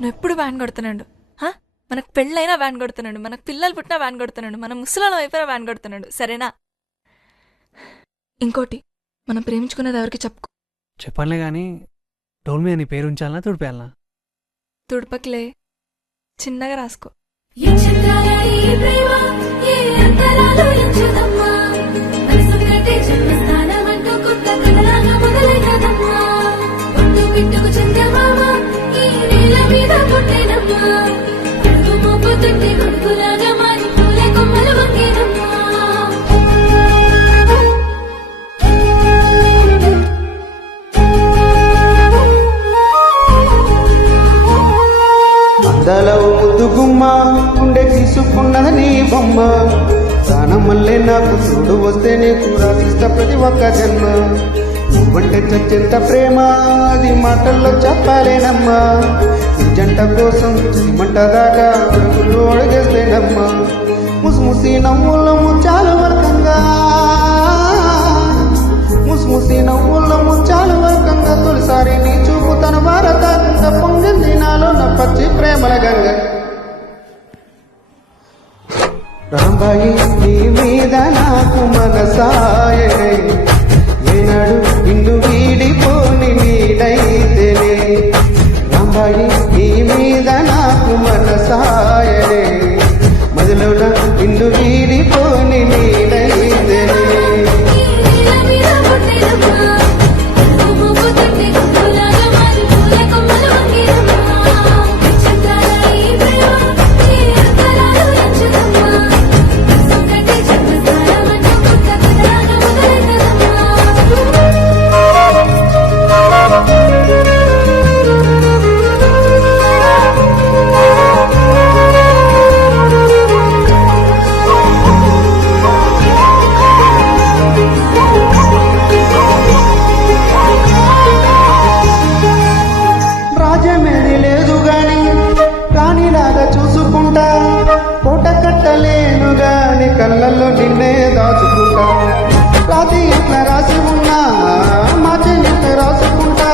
నువ్వు ఎప్పుడు వ్యాన్ కొడుతున్నాడు. మనకు పెళ్ళైనా వ్యాన్ కొడుతున్నాడు, మనకు పిల్లలు పుట్టినా వ్యాన్ కొడుతున్నాడు, మన ముసలాళ్ళం అయిపోయినా వ్యాన్ కొడుతున్నాడు. సరేనా? ఇంకోటి, మనం ప్రేమించుకునేది ఎవరికి చెప్పుకో. చెప్పనులే కానీ డోల్ మీద నీ పేరు ఉంచాలనా తుడిపేయాలనా? తుడపకిలే, చిన్నగా రాసుకో. అందలవు ముద్దు గుమ్మ గుండె తీసుకున్నది నీ బొమ్మ. ప్రాణం మళ్ళీ నాకు చూడు వస్తే నీకు రాసిస్త ప్రతి ఒక్క జన్మ. నువ్వంటే చచ్చెంత ప్రేమ అది మాటల్లో చెప్పలేనమ్మా. ఈ జంట కోసం సిమంట దాకా అడుగులు అడిగేస్తేనమ్మా. ముసిముసి నవ్వుల్లో ముచ్చాలు వర్గంగా, ముసిముసి నవ్వుల్లో ముచ్చాలు వర్గంగా తొలిసారి నీ చూపు తన భారతంగా పొంగింది నాలో నా పచ్చి ప్రేమల గంగ. రాంబాయి నీ మీద నాకు మనసాయనే, ఏనాడు నిన్ను వీడిపోని నీడైతేనే. రాంబాయి నీ మీద నాకు మనసాయనే, మదిలోన నిన్ను వీడిపోని నీడైతేనే. రాజ్యమేది లేదు గాని రాణిలాగా చూసుకుంటా, కోట కట్టలేను గాని కళ్ళల్లో నిన్నే దాచుకుంటా. రాతి ఎట్లా రాసి ఉన్నా మాచి ఎట్లా రాసుకుంటా.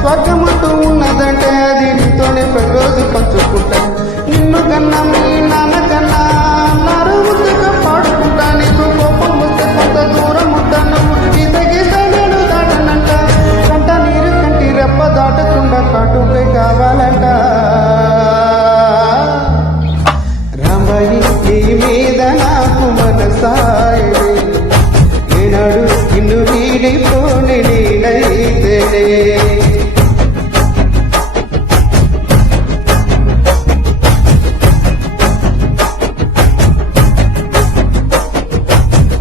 స్వర్గమంటూ ఉన్నదంటే అది నీతోనే ప్రతిరోజు పంచుకుంటా. నిన్ను కన్నా మీ నాన్న కన్నా నారు ముద్దుగా పాడుకుంటా. నీకు కోపం వస్తే కొంత దూరం ఉంటాను, గీత నేను దాటనంట. కంట నీరు కంటి రెప్ప దాటకుండా కాటుపై కావాలంట. రాంబాయి నీ మీద నాకు మనసాయనే, ఏనాడు నిన్ను వీడిపోని నీడైతేనే.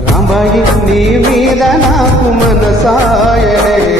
రాంబాయి నీ మీద నాకు మనసాయనే,